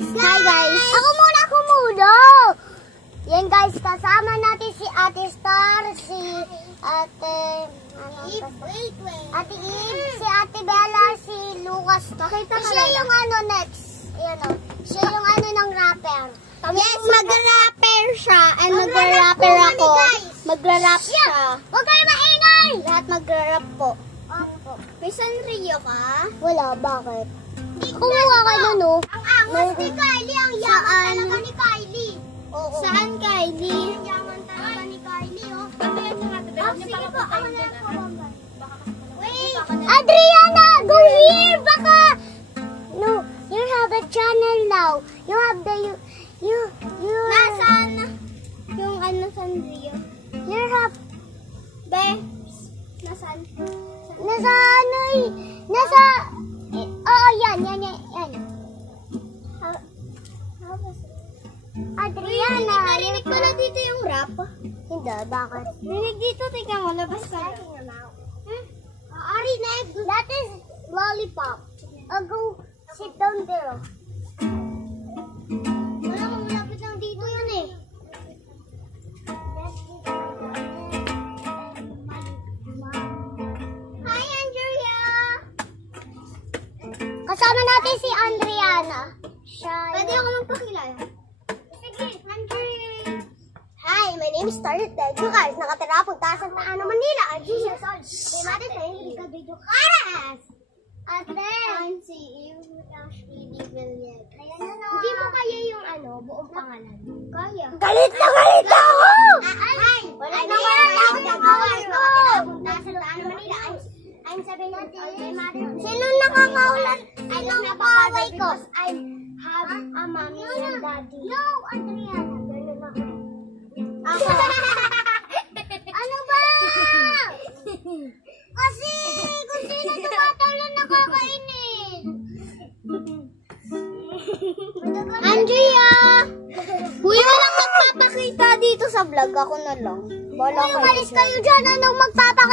Hi guys! Ako muna! Yan guys, kasama natin si Ate Star, si Ate... Ate Eve, si Ate Bella, si Lucas. Siya yung next. Ayan o. Siya yung ng rapper. Yes, mag-rapper siya. And mag-rapper ako. Mag-rap siya. Huwag kayo maingay! Lahat mag-rap po. Opo. May Sanrio ka? Wala, bakit? Kumuha ka na no? Ang angas ni Kylie. Ang yaman talaga ni Kylie. Oo. Saan Kylie? Ang yaman talaga ni Kylie, oh. Sige po, ako na po. Wait! Adriana, go here! Baka... No, you have a channel now. You have the... You... Nasaan? Yung Sanrio? You have... Be? Nasaan? Nasa Nasa... Oo, yan. Adriana, Narinig ko na dito yung rap. Hindi, bakit? Narinig dito, tingnan mo, labas ka. Ari, that is lollipop. Go sit down there. Wala, malapit lang dito yun eh. Hi, Andrea! Kasama natin si Andriana. Pwede ako magpakilala. Sige, Andrea! Hi, my name is Starlet Dejo guys. Nakatira po tayo sa Taano, Manila. I'm 2 years old. May mati tayo, Rica Video Caras! At then, si Ashley Di Villet. hindi mo kaya yung buong pangalan. Kaya. Galit na ako! Hi! Wala I'm na Mia wala Dejo na guys. ako. Nakatira po tayo sa Taano, Manila. I'm 7 years old. My mother. Sino nakakaulan? I don't have a father because I have a mommy and daddy. No, Andriana. Ganun ako. Ako. Ano ba? Kasi kung sino tumatalon nakakainin. Andrea! Kuya lang magpapakita dito sa vlog. Ako na lang. Wala Umalis kayo dyan. Anong magpapakita?